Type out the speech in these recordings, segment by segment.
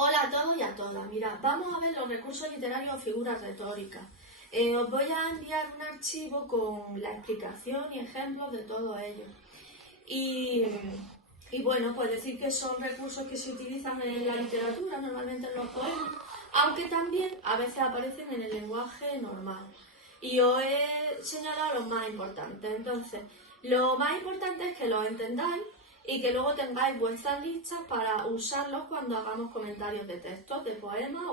Hola a todos y a todas. Mirad, vamos a ver los recursos literarios o figuras retóricas. Os voy a enviar un archivo con la explicación y ejemplos de todo ello. Y bueno, pues decir que son recursos que se utilizan en la literatura, normalmente en los poemas, aunque también a veces aparecen en el lenguaje normal. Y os he señalado los más importantes. Entonces, lo más importante es que los entendáis y que luego tengáis vuestras listas para usarlos cuando hagamos comentarios de textos, de poemas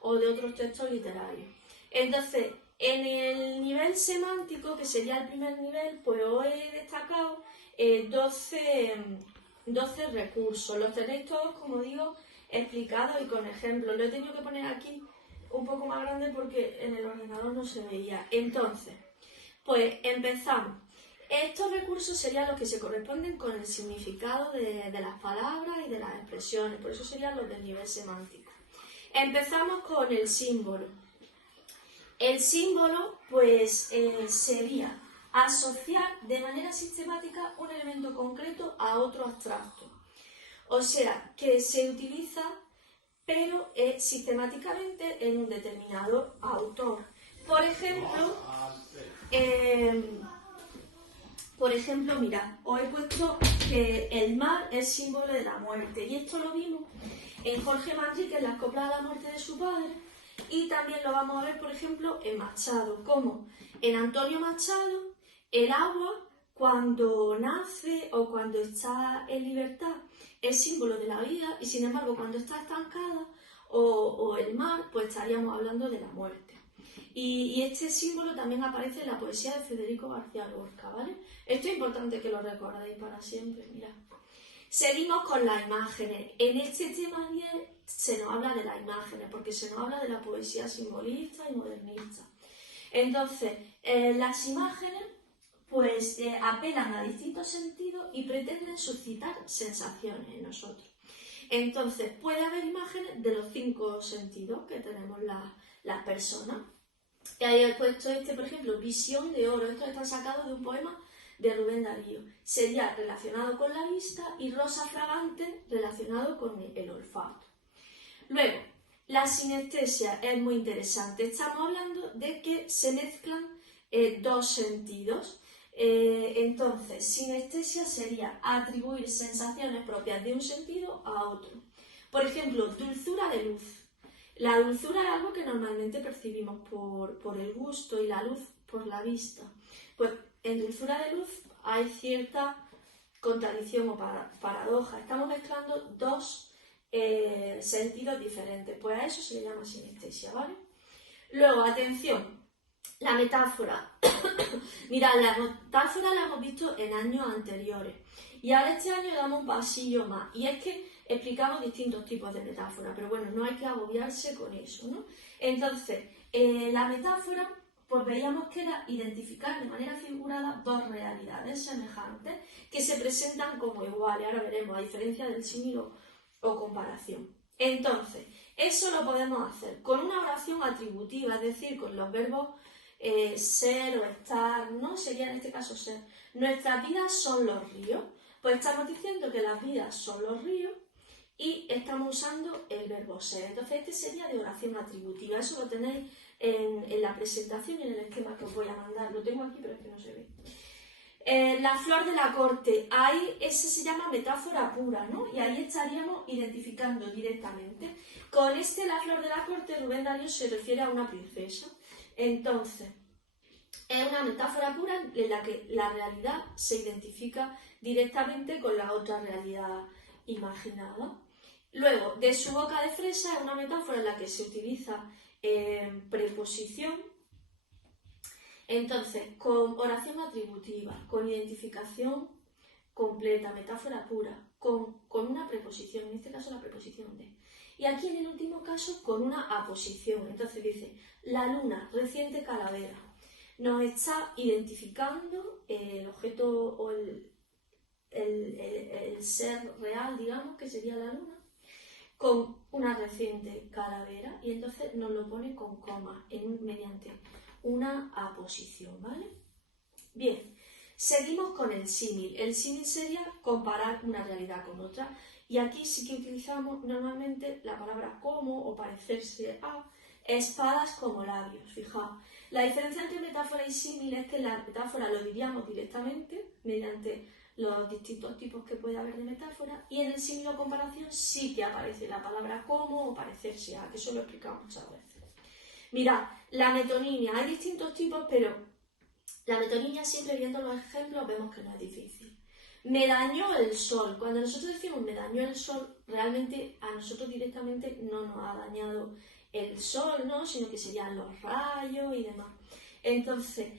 o de otros textos literarios. Entonces, en el nivel semántico, que sería el primer nivel, pues os he destacado 12 recursos. Los tenéis todos, como digo, explicados y con ejemplos. Lo he tenido que poner aquí un poco más grande porque en el ordenador no se veía. Entonces, pues empezamos. Estos recursos serían los que se corresponden con el significado de las palabras y de las expresiones, por eso serían los del nivel semántico. Empezamos con el símbolo. El símbolo, pues, sería asociar de manera sistemática un elemento concreto a otro abstracto. O sea, que se utiliza, pero sistemáticamente en un determinado autor. Por ejemplo, mirad, os he puesto que el mar es símbolo de la muerte. Y esto lo vimos en Jorge Manrique, en las coplas de la muerte de su padre. Y también lo vamos a ver, por ejemplo, en Machado. Como en Antonio Machado, el agua, cuando nace o cuando está en libertad, es símbolo de la vida. Y sin embargo, cuando está estancada o el mar, pues estaríamos hablando de la muerte. Y este símbolo también aparece en la poesía de Federico García Lorca, ¿vale? Esto es importante que lo recordéis para siempre, mirad. Seguimos con las imágenes. En este tema 10 se nos habla de las imágenes, porque se nos habla de la poesía simbolista y modernista. Entonces, las imágenes pues apelan a distintos sentidos y pretenden suscitar sensaciones en nosotros. Entonces, puede haber imágenes de los 5 sentidos que tenemos las personas. Y ahí he puesto por ejemplo, Visión de oro. Esto está sacado de un poema de Rubén Darío. Sería relacionado con la vista y Rosa fragante relacionado con el olfato. Luego, la sinestesia es muy interesante. Estamos hablando de que se mezclan 2 sentidos. Entonces, sinestesia sería atribuir sensaciones propias de un sentido a otro. Por ejemplo, dulzura de luz. La dulzura es algo que normalmente percibimos por el gusto y la luz por la vista. Pues en dulzura de luz hay cierta contradicción o paradoja. Estamos mezclando 2 sentidos diferentes. Pues a eso se le llama sinestesia, ¿vale? Luego, atención, la metáfora. Mirad, la metáfora la hemos visto en años anteriores. Y ahora este año damos un pasillo más. Y es que explicamos distintos tipos de metáforas, pero bueno, no hay que agobiarse con eso, ¿no? Entonces, la metáfora, pues veíamos que era identificar de manera figurada 2 realidades semejantes que se presentan como iguales. Ahora veremos, a diferencia del símil o comparación. Entonces, eso lo podemos hacer con una oración atributiva, es decir, con los verbos ser o estar, ¿no? Sería en este caso ser. Nuestras vidas son los ríos. Pues estamos diciendo que las vidas son los ríos y estamos usando el verbo ser. Entonces este sería de oración atributiva. Eso lo tenéis en la presentación y en el esquema que os voy a mandar. Lo tengo aquí, pero es que no se ve. La flor de la corte. Ahí ese se llama metáfora pura, ¿no? Y ahí estaríamos identificando directamente. Con la flor de la corte, Rubén Darío se refiere a una princesa. Entonces, es una metáfora pura en la que la realidad se identifica directamente con la otra realidad imaginada. Luego, de su boca de fresa es una metáfora en la que se utiliza preposición. Entonces, con oración atributiva, con identificación completa, metáfora pura, con una preposición, en este caso la preposición de. Y aquí en el último caso con una aposición. Entonces dice, la luna, reciente calavera. Nos está identificando el objeto o el ser real, digamos, que sería la luna, con una reciente calavera, y entonces nos lo pone con coma, mediante una aposición, ¿vale? Bien, seguimos con el símil. El símil sería comparar una realidad con otra. Y aquí sí que utilizamos normalmente la palabra como o parecerse a, espadas como labios. Fijaos, la diferencia entre metáfora y símil es que en la metáfora lo diríamos directamente mediante los distintos tipos que puede haber de metáfora, y en el símil o comparación sí que aparece la palabra como o parecerse a, que eso lo he explicado muchas veces. Mirad, la metonimia, hay distintos tipos, pero la metonimia siempre viendo los ejemplos vemos que no es difícil. Me dañó el sol. Cuando nosotros decimos me dañó el sol, realmente a nosotros directamente no nos ha dañado el sol, ¿no? Sino que serían los rayos y demás. Entonces,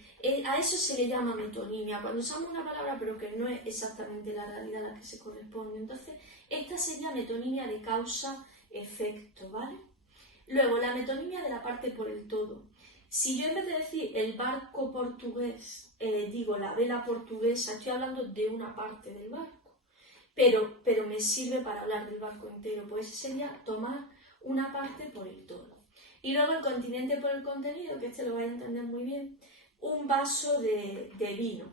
a eso se le llama metonimia, cuando usamos una palabra pero que no es exactamente la realidad a la que se corresponde. Entonces, esta sería metonimia de causa-efecto, ¿vale? Luego, la metonimia de la parte por el todo. Si yo en vez de decir el barco portugués, digo la vela portuguesa, estoy hablando de una parte del barco, pero me sirve para hablar del barco entero, pues sería tomar una parte por el todo. Y luego el continente por el contenido, que este lo vais a entender muy bien, un vaso de vino.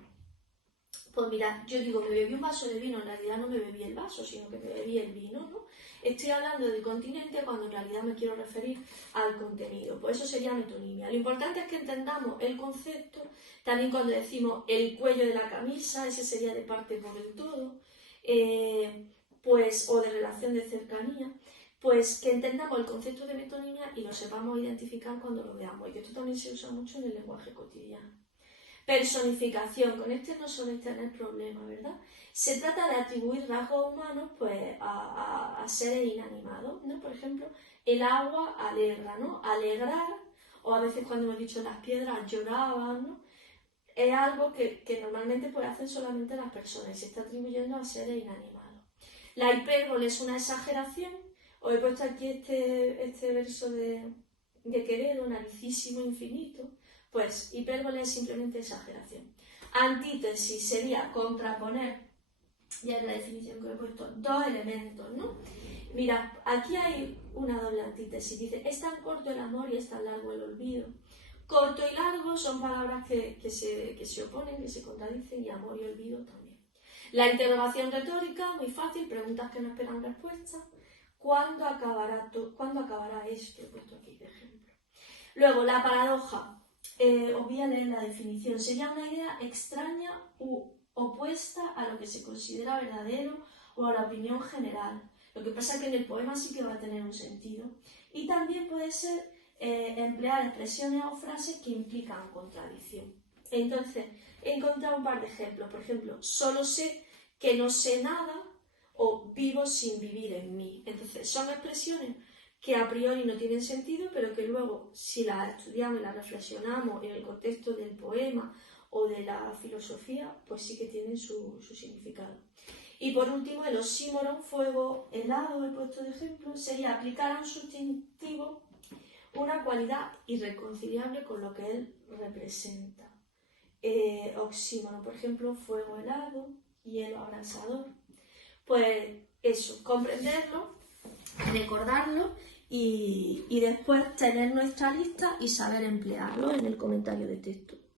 Pues mirad, yo digo, me bebí un vaso de vino, en realidad no me bebí el vaso, sino que me bebí el vino, ¿no? Estoy hablando del continente cuando en realidad me quiero referir al contenido, pues eso sería metonimia. Lo importante es que entendamos el concepto, también cuando decimos el cuello de la camisa, ese sería de parte por el todo, pues, o de relación de cercanía, pues que entendamos el concepto de metonimia y lo sepamos identificar cuando lo veamos, y que esto también se usa mucho en el lenguaje cotidiano. Personificación, con este no soléis tener problemas, ¿verdad? Se trata de atribuir rasgos humanos pues, a seres inanimados, ¿no? Por ejemplo, el agua alegra, ¿no? Alegrar, o a veces cuando hemos dicho las piedras lloraban, ¿no? Es algo que normalmente pues, hacen solamente las personas y se está atribuyendo a seres inanimados. La hipérbole es una exageración. Os he puesto aquí este verso de Quevedo, naricísimo infinito. Pues hipérbole es simplemente exageración. Antítesis sería contraponer, ya es la definición que he puesto, dos elementos, ¿no? Mira, aquí hay una doble antítesis. Dice, es tan corto el amor y es tan largo el olvido. Corto y largo son palabras que se oponen, que se contradicen, y amor y olvido también. La interrogación retórica, muy fácil, preguntas que no esperan respuesta. ¿Cuándo acabará esto? He puesto aquí de ejemplo. Luego, la paradoja. Os voy a leer la definición. Sería una idea extraña u opuesta a lo que se considera verdadero o a la opinión general. Lo que pasa es que en el poema sí que va a tener un sentido. Y también puede ser emplear expresiones o frases que implican contradicción. Entonces, he encontrado un par de ejemplos. Por ejemplo, solo sé que no sé nada o vivo sin vivir en mí. Entonces, son expresiones que a priori no tienen sentido, pero que luego, si las estudiamos y las reflexionamos en el contexto del poema o de la filosofía, pues sí que tienen su significado. Y por último, el oxímoron, fuego, helado, he puesto de ejemplo, sería aplicar a un sustantivo una cualidad irreconciliable con lo que él representa. Oxímoron, por ejemplo, fuego, helado, hielo, abrasador. Pues eso, comprenderlo, recordarlo y después tener nuestra lista y saber emplearlo en el comentario de texto.